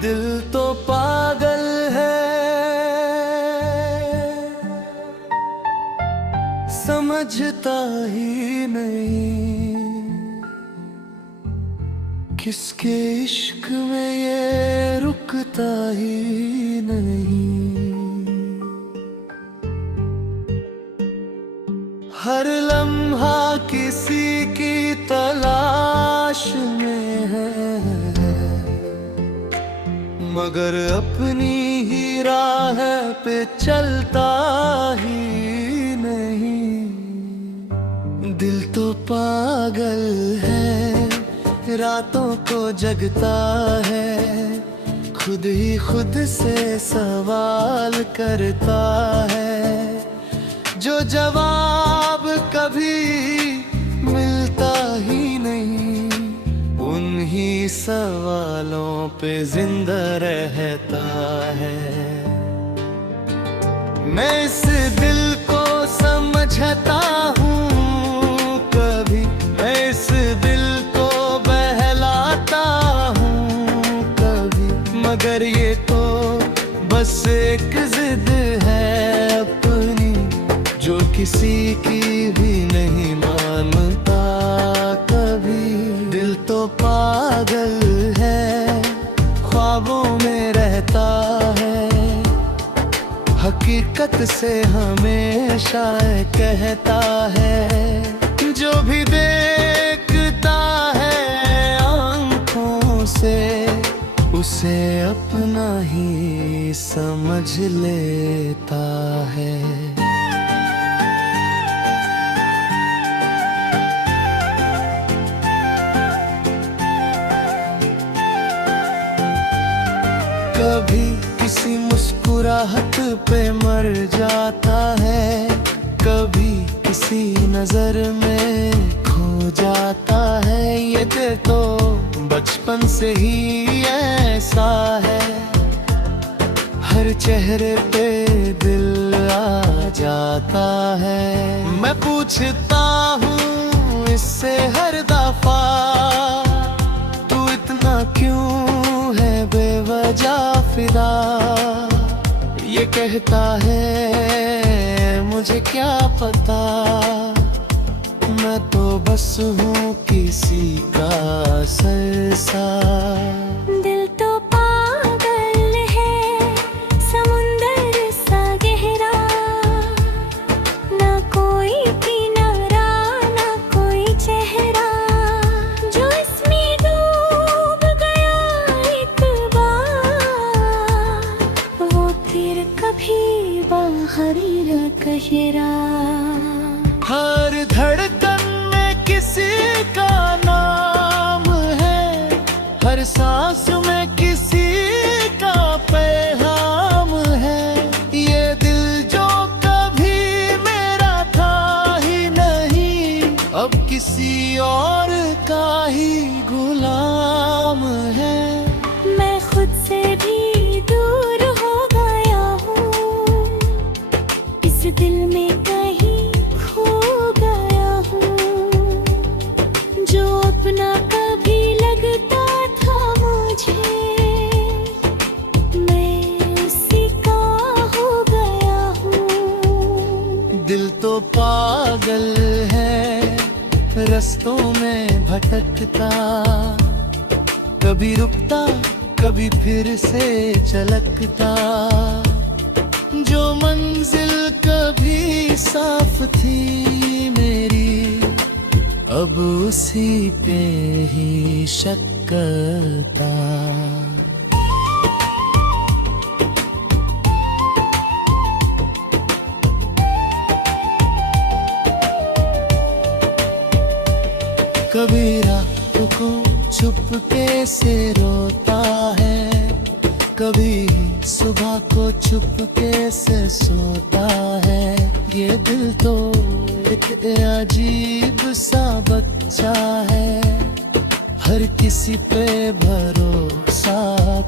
दिल तो पागल है, समझता ही नहीं किसके इश्क में ये रुकता ही नहीं। हर लम्हा किसी की तलाश में है, मगर अपनी ही राह पे चलता ही नहीं। दिल तो पागल है, रातों को जगता है, खुद ही खुद से सवाल करता है, जो जवाब कभी मिलता ही नहीं, उन्हीं सवालों पे जिंदा रहता है। मैं इस दिल को समझता हूँ कभी, मैं इस दिल को बहलाता हूँ कभी, मगर ये तो बस एक जिद है अपनी, जो किसी की भी नहीं मानता कभी। दिल तो पागल है, ख्वाबों में रहता है, हकीकत से हमेशा कहता है, जो भी देखता है आँखों से, उसे अपना ही समझ लेता है। कभी किसी मुस्कुराहट पे मर जाता है, कभी किसी नजर में खो जाता है, ये दिल तो बचपन से ही ऐसा है, हर चेहरे पे दिल आ जाता है। मैं पूछता हूँ इससे हर दफा, तू इतना क्यों है बेवजह फिदा, ये कहता है मुझे क्या पता, मैं तो बस हूँ किसी का सरसा। दिल तो पागल है, समुंदर सा गहरा, ना कोई किनारा ना कोई चेहरा, जो इसमें डूब गया एक बार, वो फिर कभी बाहर न कहेगा। हर धड़कन में किसी का नाम है, हर सांस में किसी का पैगाम है, ये दिल जो कभी मेरा था ही नहीं, अब किसी और का ही गुलाम है। मैं खुद से भी दूर हो गया हूँ, इस दिल में कहीं खो गया हूँ, जो अपना कभी लगता था मुझे, मैं उसी का हो गया हूँ। दिल तो पागल है, रस्तों में भटकता, कभी रुकता कभी फिर से चलकता, जो मंजिल कभी साफ थी मेरी, अब उसी पे ही शक करता। कभी रात को चुपके से रोता है, कभी सुबह को चुपके से सोता है, ये दिल तो एक अजीब सा बच्चा है, हर किसी पे भरोसा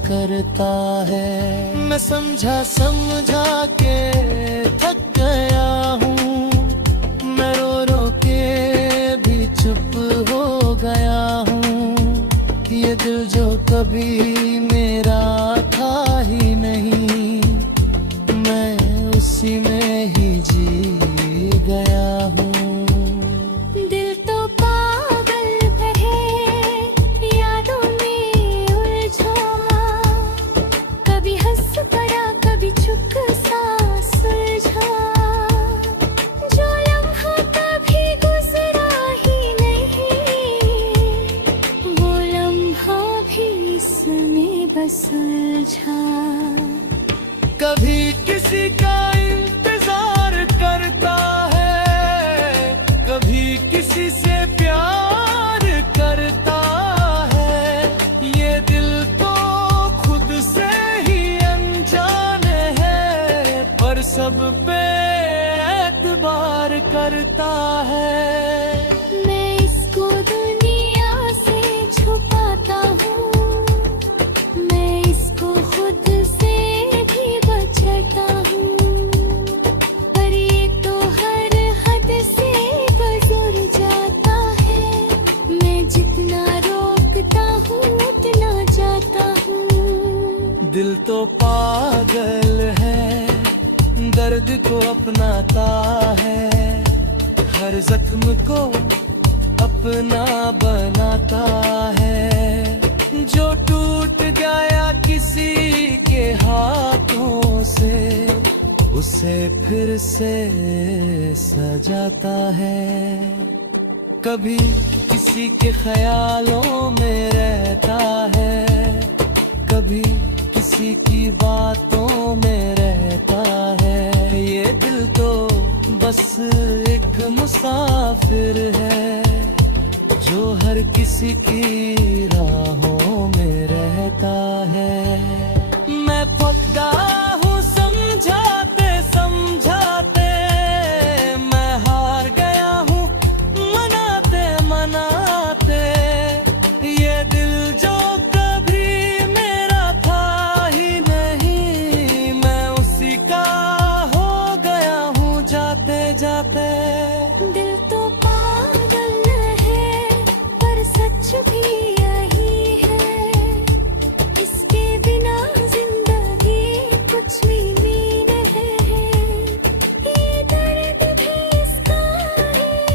करता है। मैं समझा समझा के थक गया हूँ, मैं रो रो के भी चुप हो गया हूँ, ये दिल जो कभी मेरा करता है। मैं इसको दुनिया से छुपाता हूँ, मैं इसको खुद से भी बचाता हूँ, पर ये तो हर हद से गुजर जाता है। मैं जितना रोकता हूँ उतना जाता हूँ। दिल तो पागल है, दर्द को अपनाता है, हर जख्म को अपना बनाता है। जो टूट गया किसी के हाथों से, उसे फिर से सजाता है। कभी किसी के ख्यालों में रहता है, कभी किसी की बातों में रहता है। ये दिल तो बस एक मुसाफिर है, जो हर किसी की राहों में रहता है। मैं पकड़ा हूँ समझाते समझाते, मैं हार गया हूँ मनाते मनाते। ये दिल जो दिल तो पागल है, पर सच भी यही है। इसके बिना जिंदगी कुछ भी नहीं है, ये दर्द भी इसका है।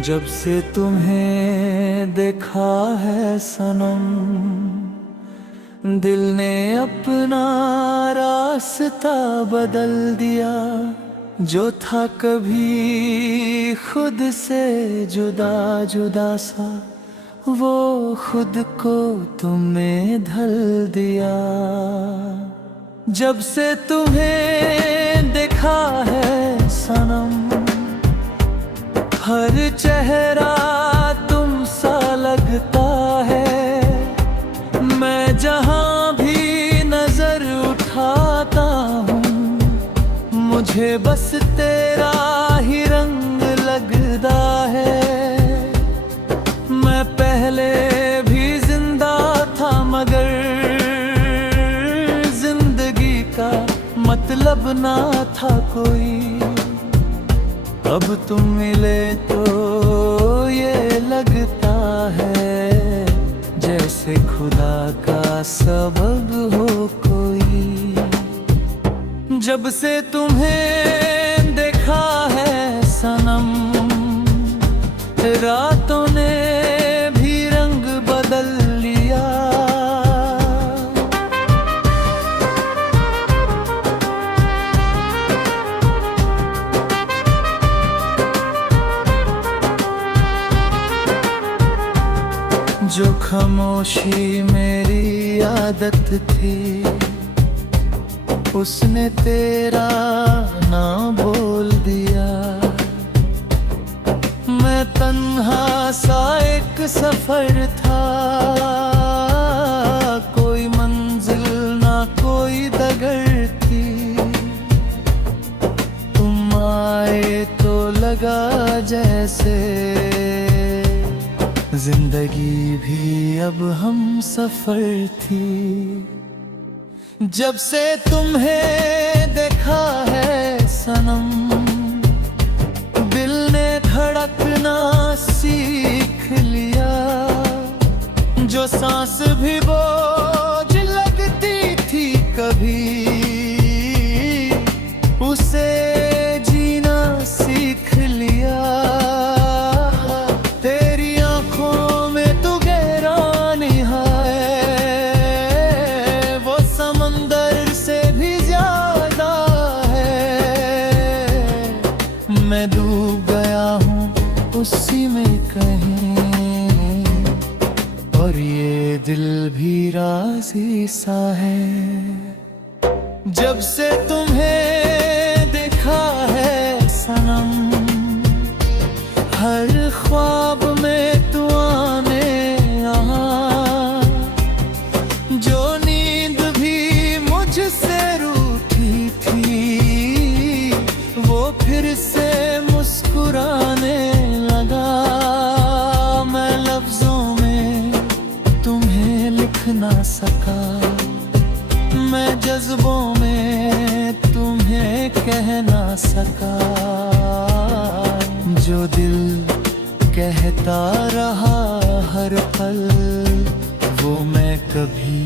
जब से तुम्हें देखा है सनम, दिल ने अपना रास्ता बदल दिया। जो था कभी खुद से जुदा जुदा सा, वो खुद को तुमने ढल दिया। जब से तुम्हें देखा है सनम, हर चेहरा तुम सा लगता है। मैं जहां भी नजर उठाता हूँ, मुझे बस तेरा ही रंग लगता है। मैं पहले भी जिंदा था, मगर जिंदगी का मतलब ना था कोई। अब तुम मिले तो ये लगता है, जैसे खुदा का सबब हो कोई। जब से तुम्हें देखा है सनम, रातों ने भी रंग बदल लिया। जो खामोशी मेरी आदत थी, उसने तेरा नाम बोल दिया। मैं तन्हा सा एक सफर था, कोई मंजिल ना कोई डगर थी। तुम आए तो लगा जैसे जिंदगी भी अब हम सफर थी। जब से तुम्हें देखा है सनम, दिल ने धड़कना सीख लिया। जो सांस भी बोझ लगती थी कभी, उसे जीना सीख लिया। मैं डूब गया हूँ उसी में कहीं, और ये दिल भी राजी सा है। जब से तुम्हें देखा है सनम, हर ख्वाब में तू आने यहाँ, जो नींद भी मुझसे रूठी थी वो फिर से मुस्कुराने लगा। मैं लफ्जों में तुम्हें लिख ना सका, मैं जज्बों में तुम्हें कह ना सका। जो दिल कहता रहा हर पल, वो मैं कभी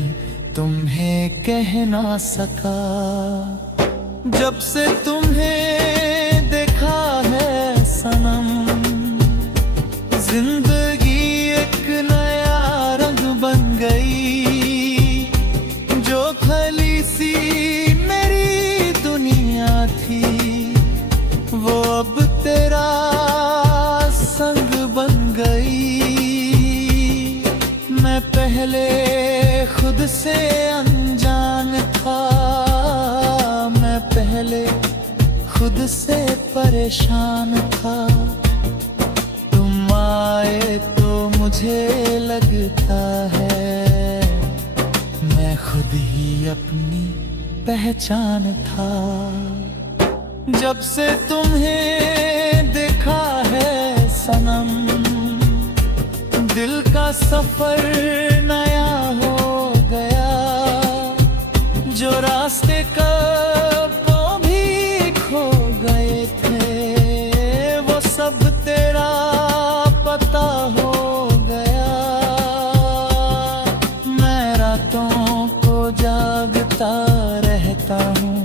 तुम्हें कह ना सका। जब से तुम्हें देखा है सनम, जिंदगी एक नया रंग बन गई। जो खली सी मेरी दुनिया थी, वो अब तेरा संग बन गई। मैं पहले खुद से अनजान था, मैं पहले खुद से परेशान था। तुम आए तो मुझे लगता है मैं खुद ही अपनी पहचान था। जब से तुम्हें देखा है सनम, दिल का सफर नया हो गया। जो रास्ते कबों भी खो गए थे, वो सब तेरा पता हो गया। मैं रातों को जागता रहता हूँ,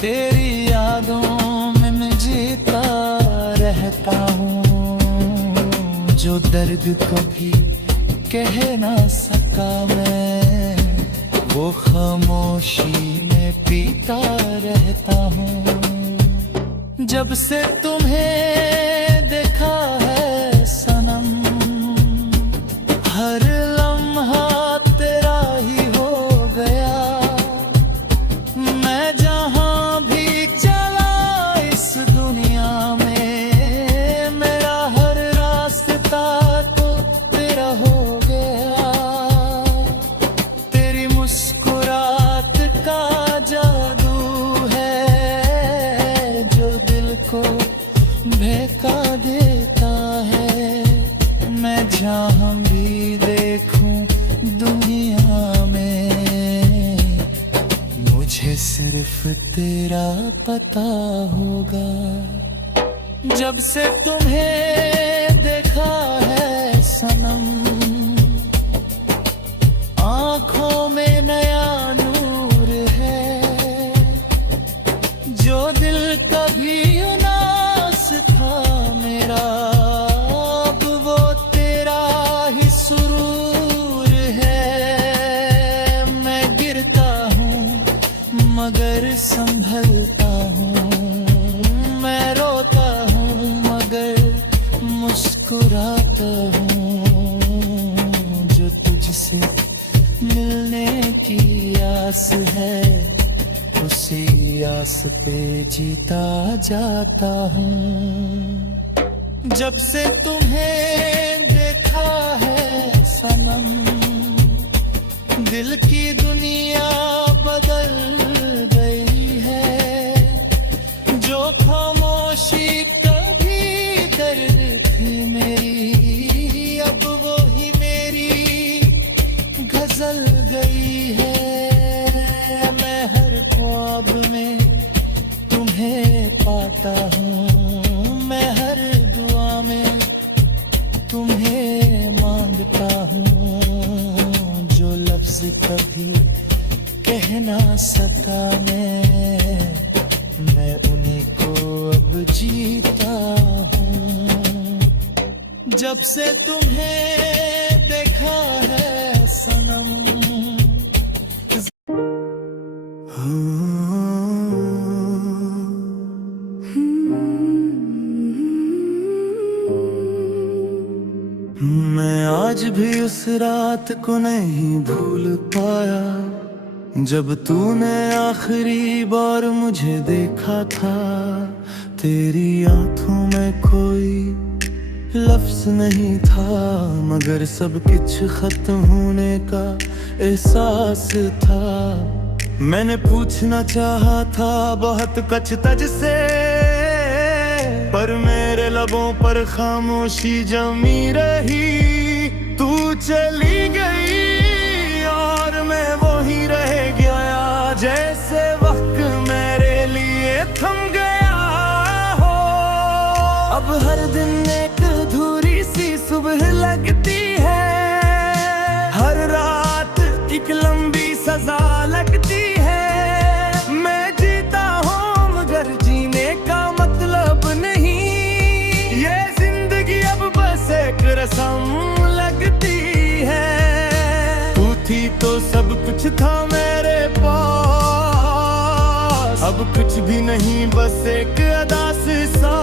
तेरी यादों में मैं जीता रहता हूँ। जो दर्द कभी कह ना सका मैं, वो खामोशी में पीता रहता हूँ। जब से तुम्हें देखा है सनम, हर लम्हा तेरा ही हो गया। मैं जहाँ भी चला इस दुनिया में, मेरा हर रास्ता तो तेरा हो गया। तेरी मुस्कुराहट का जादू है, जो दिल को बहका देता है। मैं जहाँ भी देखूं दुनिया में, मुझे सिर्फ तेरा पता होगा। जब से तुम्हें देखा है सनम, आँखों में नया नूर है। जो दिल कभी उदास था मेरा, अब वो तेरा ही सुरूर है। मैं गिरता हूँ मगर संभलता हूँ, मैं रोता हूँ मगर मुस्कुराता हूँ। जो तुझसे मिलने की आस है, उसी आस पे जीता जाता हूँ। जब से तुम्हें देखा है सनम, दिल की दुनिया बदल गई है। जो खामोशी कभी दर्द थी मेरी, अब वो ही मेरी गजल गई है। मैं हर ख्वाब में तुम्हें पाता हूँ, मैं हर दुआ में तुम्हें मांगता हूँ। जो लफ्ज कभी कह ना सका मैं उन्हीं को अब जीता हूँ। जब से तुम्हें देखा है सनम। मैं आज भी उस रात को नहीं भूल पाया जब तूने आखिरी बार मुझे देखा था। तेरी आंखों में कोई लफ्ज नहीं था, मगर सब कुछ खत्म होने का एहसास था। मैंने पूछना चाहा था बहुत कुछ तुझसे, पर मेरे लबों पर खामोशी जमी रही। तू चली गई और मैं वहीं रह गया, जैसे वक्त मेरे लिए थम गया हो। अब हर दिन एक अधूरी सी सुबह लगती है, हर रात एक लंबी सजा लगती है। मैं जीता हूँ मगर जीने का मतलब नहीं, ये जिंदगी अब बस एक रस्म लगती है। तू थी तो सब कुछ था मेरे पास, अब कुछ भी नहीं बस एक अदा से सांस।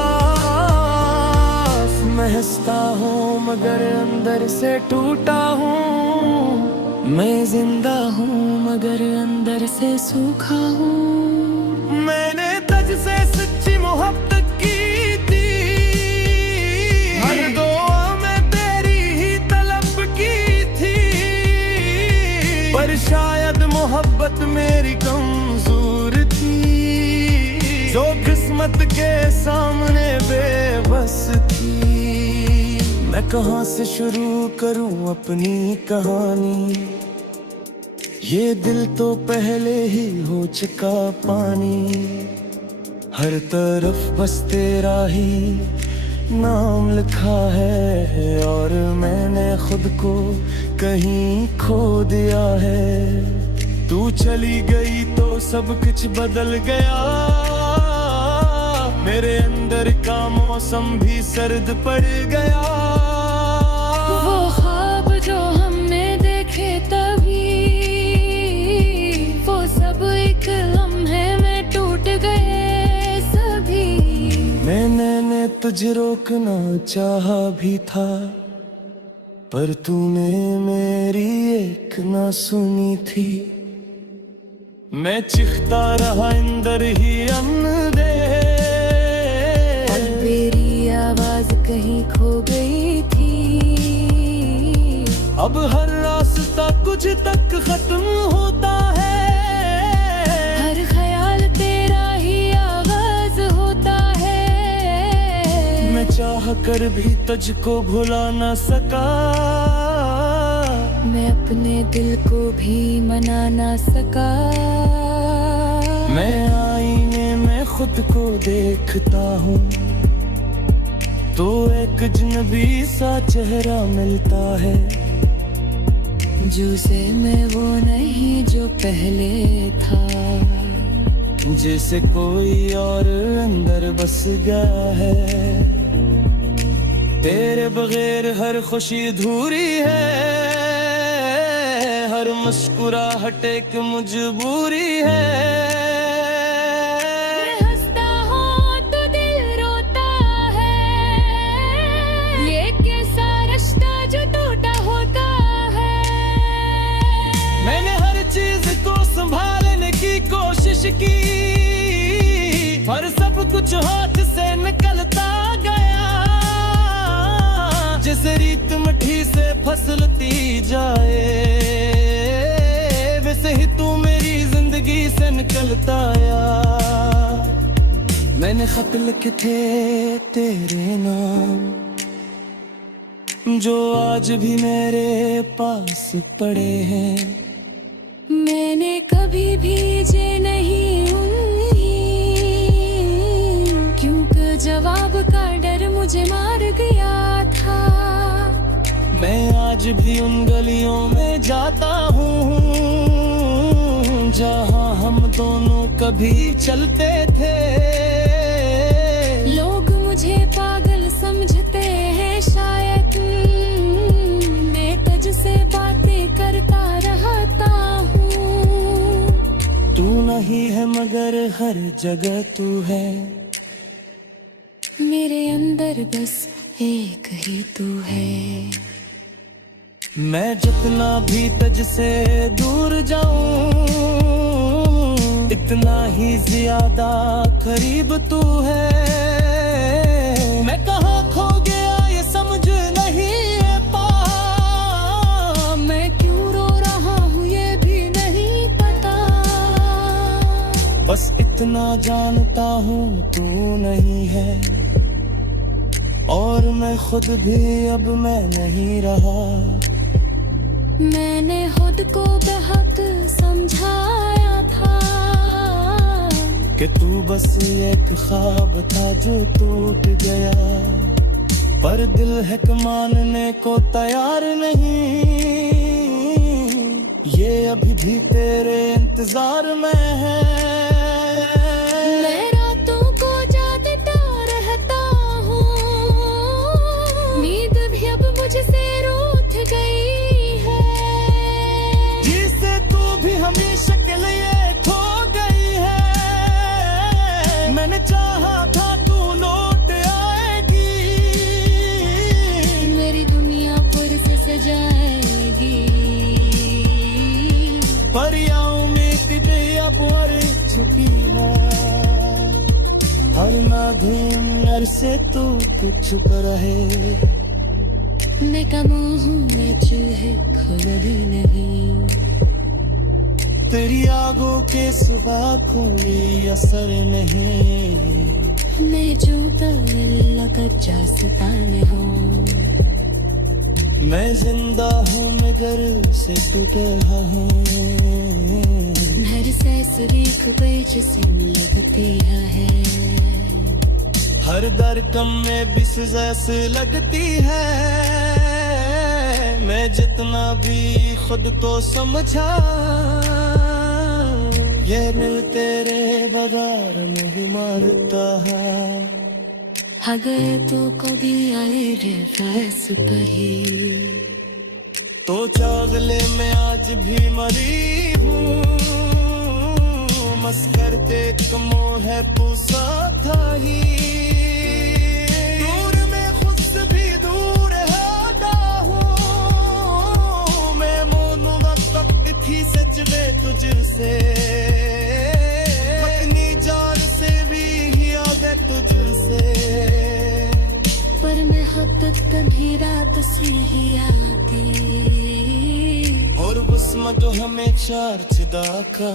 मैं हंसता हूँ मगर अंदर से टूटा हूँ, मैं जिंदा हूँ मगर अंदर से सूखा हूँ। मैंने तुझसे सच्ची मोहब्बत की थी, हर दुआ में तेरी ही तलब की थी, पर शायद मोहब्बत मेरी कमजोर थी, जो किस्मत के सामने बेबस थी। मैं कहाँ से शुरू करूं अपनी कहानी, ये दिल तो पहले ही हो चुका पानी। हर तरफ बस तेरा ही नाम लिखा है, और मैंने खुद को कहीं खो दिया है। तू चली गई तो सब कुछ बदल गया, मेरे अंदर का मौसम भी सर्द पड़ गया। वो ख्वाब जो हमने देखे तभी, वो सब एक लम्हे में टूट गए सभी। मैंने तुझे रोकना चाहा भी था, पर तूने मेरी एक ना सुनी थी। मैं चिखता रहा अंदर ही अंधे, मेरी आवाज कहीं खो गई थी। अब हर रास्ता कुछ तक खत्म होता है, हर ख्याल तेरा ही आवाज होता है। मैं चाह कर भी तुझको भुला ना सका, मैं अपने दिल को भी मना ना सका। मैं आईने में खुद को देखता हूँ तो एक अजनबी सा चेहरा मिलता है, जो से मैं वो नहीं जो पहले था। जैसे कोई और अंदर बस गया है। तेरे बगैर हर खुशी अधूरी है, हर मुस्कुराहट एक मजबूरी है। संभालने की कोशिश की, पर सब कुछ हाथ से निकलता गया। जिस रीत मिठी से फसलती जाए, वैसे ही तू मेरी जिंदगी से निकलता आया। मैंने खत लिखे थे तेरे नाम, जो आज भी मेरे पास पड़े हैं। मैंने कभी भेजे नहीं क्योंकि जवाब का डर मुझे मार गया था। मैं आज भी उन गलियों में जाता हूँ जहाँ हम दोनों कभी चलते थे। लोग मुझे पागल समझते हैं शायद, मैं तुझसे बातें करता रहता हूँ। तू नहीं है मगर हर जगह तू है, मेरे अंदर बस एक ही तू है। मैं जितना भी तुझसे दूर जाऊं, इतना ही ज्यादा करीब तू है। मैं कहाँ खो गया ये समझ नहीं पा, मैं क्यों रो रहा हूँ ये भी नहीं पता। बस इतना जानता हूँ तू नहीं है, और मैं खुद भी अब मैं नहीं रहा। मैंने खुद को बहुत समझाया था कि तू बस एक ख्वाब था जो टूट गया, पर दिल है कि मानने को तैयार नहीं। ये अभी भी तेरे इंतजार में है। मैं रातों को जागता रहता हूँ, नींद भी अब मुझसे रूठ गई है। जिसे तू भी हमेशा के लिए खो गई है। मैंने चाहा था तू लौट आएगी, मेरी दुनिया फिर से सजाएगी। परियां में तिबे अब और छुपी है, हर नाधीन से तू चुप रहे। निकमों में चूहे खुद नहीं, तेरी आगों के सुबह कोई असर नहीं। मैं जो तल्ला कच्चा सितान हूँ। मैं जिंदा हूँ मगर से टूट रहा हूँ। घर से सुरीख बेचैन लगती है, हर दर कम में बिस जैसे लगती है। मैं जितना भी खुद को समझा, ये दिल तेरे बगार में ही मारता है। अगर तू कभी आए रे फैस कही, तो चागले में आज भी मरी हूँ। मस्कर ते कमो है पूसा था ही, दूर में खुद से भी दूर होता हूँ। मैं मोनू वक्त थी सजदे तुझसे, अपनी जान से भी आगे तुझसे। पर मैं हद तभी रात से ही आती, और बस जो हमें चार चिदा का